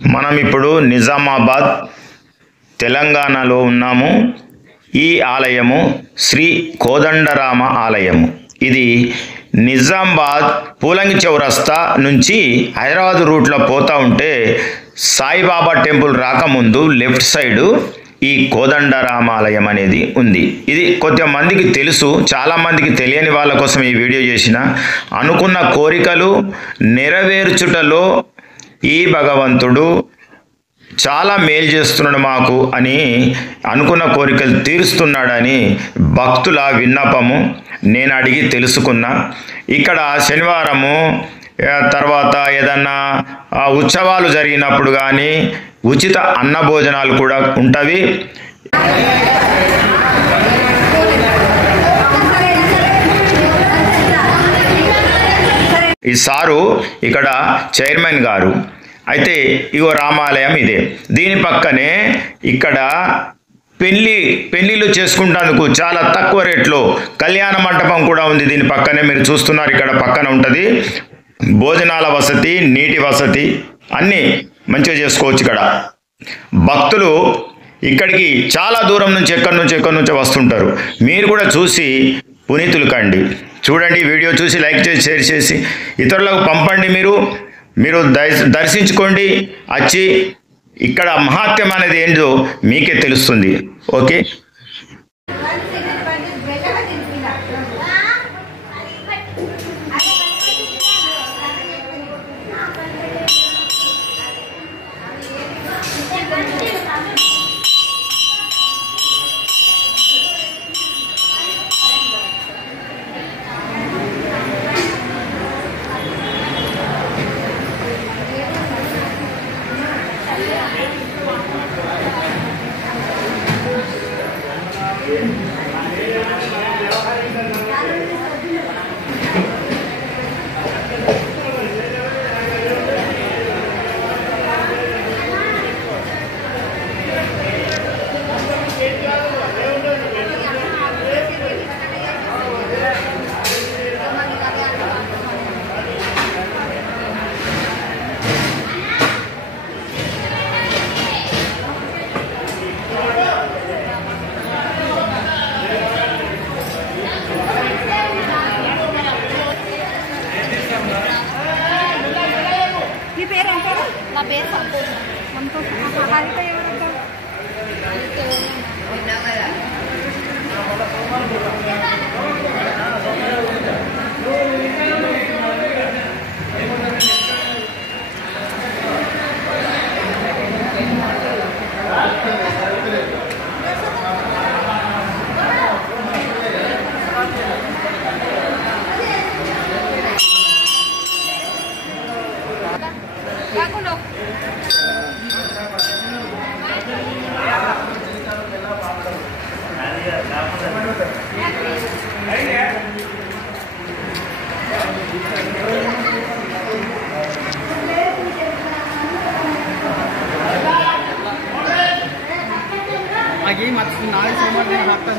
మనం ఇప్పుడు నిజామాబాద్ తెలంగాణలో ఉన్నాము. ఈ ఆలయము శ్రీ కోదండరామ ఆలయము. ఇది నిజామాబాద్ పూలంగి చౌరస్తా నుంచి హైదరాబాద్ రూట్లో పోతూ ఉంటే సాయిబాబా టెంపుల్ రాకముందు లెఫ్ట్ సైడు ఈ కోదండరామాలయం అనేది ఉంది. ఇది కొంతమందికి తెలుసు, చాలామందికి తెలియని వాళ్ళ కోసం ఈ వీడియో చేసిన. అనుకున్న కోరికలు నెరవేర్చుటలో ఈ భగవంతుడు చాలా మేలు చేస్తున్నాడు మాకు అని, అనుకున్న కోరికలు తీరుస్తున్నాడని భక్తుల విన్నపము నేను అడిగి తెలుసుకున్నా. ఇక్కడ శనివారము తర్వాత ఏదన్నా ఉత్సవాలు జరిగినప్పుడు కానీ ఉచిత అన్న భోజనాలు కూడా ఉంటవి. ఈ సారు ఇక్కడ చైర్మన్ గారు. అయితే ఇగో రామాలయం ఇదే. దీని పక్కనే ఇక్కడ పెళ్ళిళ్ళు చేసుకుంటేందుకు చాలా తక్కువ రేట్లో కళ్యాణ మంటపం కూడా ఉంది. దీని పక్కనే మీరు చూస్తున్నారు, ఇక్కడ పక్కన ఉంటుంది. భోజనాల వసతి, నీటి వసతి అన్నీ మంచిగా చేసుకోవచ్చు. ఇక్కడ భక్తులు ఇక్కడికి చాలా దూరం నుంచి ఎక్కడి నుంచో వస్తుంటారు. మీరు కూడా చూసి పునీతులు కండి. చూడండి, వీడియో చూసి లైక్ చేసి షేర్ చేసి ఇతరులకు పంపండి. మీరు దర్శించుకోండి. వచ్చి ఇక్కడ మహాత్మ్యం అనేది ఏంటో మీకే తెలుస్తుంది. ఓకే. నా పేరు సంతోష్. హరిత ఎవరంటారు? आगे मत नाल समझ नहीं आता